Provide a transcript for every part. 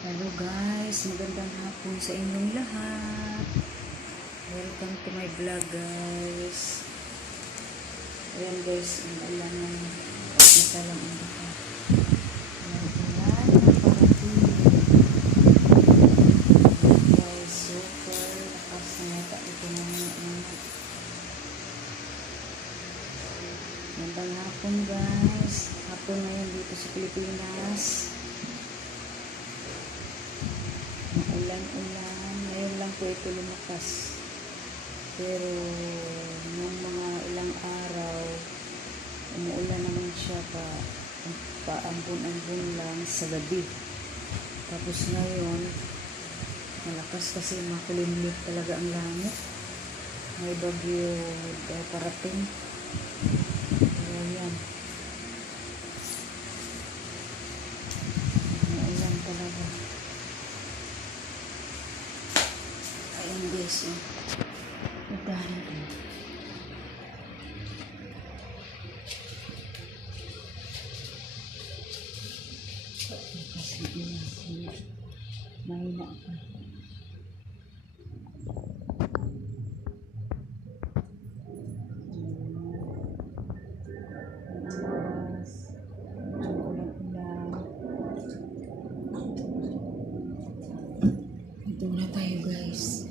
Hello guys, magandang hapon sa inyong lahat. Welcome to my vlog guys. Ayan guys, ang alam ng kita lang ang lahat. Ayan, naparating. Guys, super lakas na yata ito na mga. Magandang hapon guys. Hapon ngayon dito sa Pilipinas. Ulan-ulan, ngayon lang po ito lumakas, pero nung mga ilang araw umuulan naman siya paambun-ambun lang sa gabi. Tapos ngayon malakas kasi makulimlim talaga ang langit, may bagyo daw parating. Kaya yan, umuulan talaga. Ayan guys, udahan din. Kasi mahina pa. Ito na tayo guys.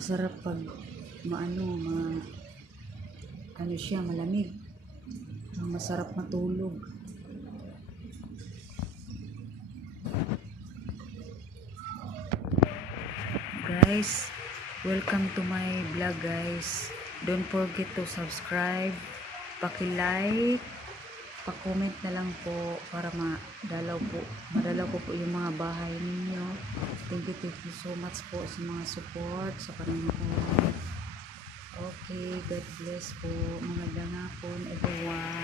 Masarap pag ano siya, malamig. Masarap matulog. Guys, welcome to my vlog guys. Don't forget to subscribe, paki-like, pa-comment na lang po para madalaw ko po yung mga bahay ninyo. Thank you so much po sa mga support sa panonood. Okay, God bless po. Magandang hapon everyone.